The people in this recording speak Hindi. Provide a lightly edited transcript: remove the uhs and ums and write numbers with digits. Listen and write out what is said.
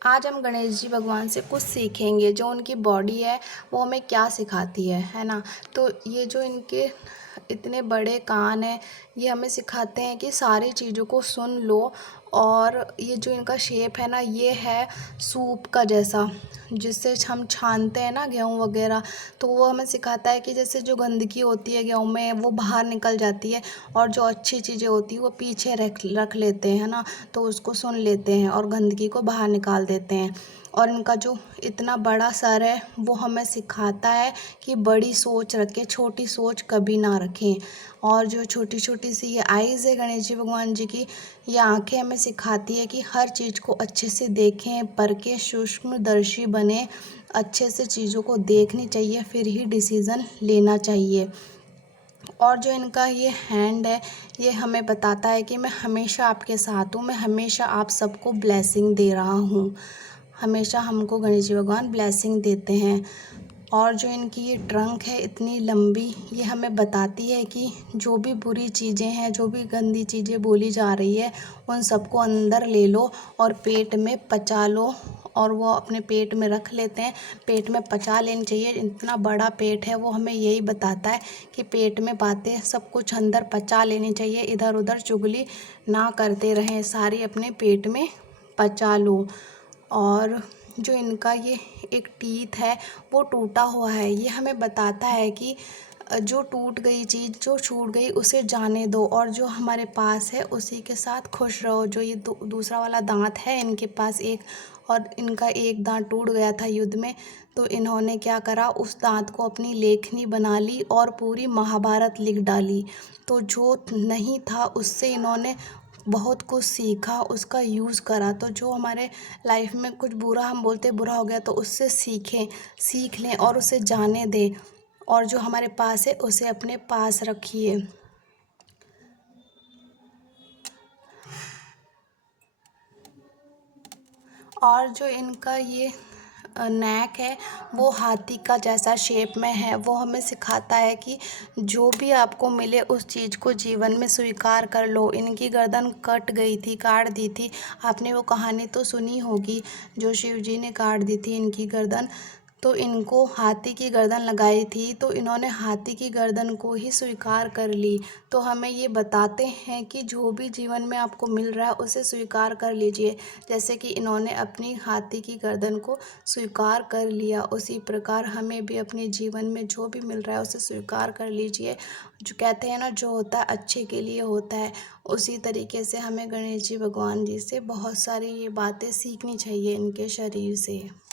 आज हम गणेश जी भगवान से कुछ सीखेंगे, जो उनकी बॉडी है वो हमें क्या सिखाती है ना। तो ये जो इनके इतने बड़े कान हैं, ये हमें सिखाते हैं कि सारी चीज़ों को सुन लो। और ये जो इनका शेप है ना, ये है सूप का जैसा, जिससे हम छानते हैं ना गेहूँ वगैरह। तो वो हमें सिखाता है कि जैसे जो गंदगी होती है गेहूँ में वो बाहर निकल जाती है, और जो अच्छी चीज़ें होती है वो पीछे रख रख लेते हैं ना। तो उसको सुन लेते हैं और गंदगी को बाहर निकाल देते हैं। और इनका जो इतना बड़ा सर है वो हमें सिखाता है कि बड़ी सोच रखें, छोटी सोच कभी ना रखें। और जो छोटी छोटी सी ये आइज़ है गणेश जी भगवान जी की, ये आंखें हमें सिखाती है कि हर चीज़ को अच्छे से देखें, परखें, सूक्ष्मदर्शी बने। अच्छे से चीज़ों को देखनी चाहिए, फिर ही डिसीज़न लेना चाहिए। और जो इनका ये हैंड है, ये हमें बताता है कि मैं हमेशा आपके साथ हूँ, मैं हमेशा आप सबको ब्लेसिंग दे रहा हूँ। हमेशा हमको गणेश जी भगवान ब्लेसिंग देते हैं। और जो इनकी ये ट्रंक है इतनी लंबी, ये हमें बताती है कि जो भी बुरी चीज़ें हैं, जो भी गंदी चीज़ें बोली जा रही है, उन सबको अंदर ले लो और पेट में पचा लो। और वो अपने पेट में रख लेते हैं, पेट में पचा लेनी चाहिए। इतना बड़ा पेट है, वो हमें यही बताता है कि पेट में बातें सब कुछ अंदर पचा लेनी चाहिए, इधर उधर चुगली ना करते रहें, सारी अपने पेट में पचा लो। और जो इनका ये एक टीथ है वो टूटा हुआ है, ये हमें बताता है कि जो टूट गई चीज़, जो छूट गई उसे जाने दो, और जो हमारे पास है उसी के साथ खुश रहो। जो ये दूसरा वाला दांत है इनके पास एक, और इनका एक दांत टूट गया था युद्ध में, तो इन्होंने क्या करा, उस दांत को अपनी लेखनी बना ली और पूरी महाभारत लिख डाली। तो जो नहीं था उससे इन्होंने बहुत कुछ सीखा, उसका यूज़ करा। तो जो हमारे लाइफ में कुछ बुरा हम बोलते बुरा हो गया, तो उससे सीख लें और उसे जाने दें। और जो हमारे पास है उसे अपने पास रखिए। और जो इनका ये नेक है वो हाथी का जैसा शेप में है, वो हमें सिखाता है कि जो भी आपको मिले उस चीज़ को जीवन में स्वीकार कर लो। इनकी गर्दन कट गई थी, काट दी थी, आपने वो कहानी तो सुनी होगी, जो शिव जी ने काट दी थी इनकी गर्दन। तो इनको हाथी की गर्दन लगाई थी, तो इन्होंने हाथी की गर्दन को ही स्वीकार कर ली। तो हमें ये बताते हैं कि जो भी जीवन में आपको मिल रहा है उसे स्वीकार कर लीजिए। जैसे कि इन्होंने अपनी हाथी की गर्दन को स्वीकार कर लिया, उसी प्रकार हमें भी अपने जीवन में जो भी मिल रहा है उसे स्वीकार कर लीजिए। जो कहते हैं ना, जो होता है अच्छे के लिए होता है। उसी तरीके से हमें गणेश जी भगवान जी से बहुत सारी ये बातें सीखनी चाहिए, इनके शरीर से।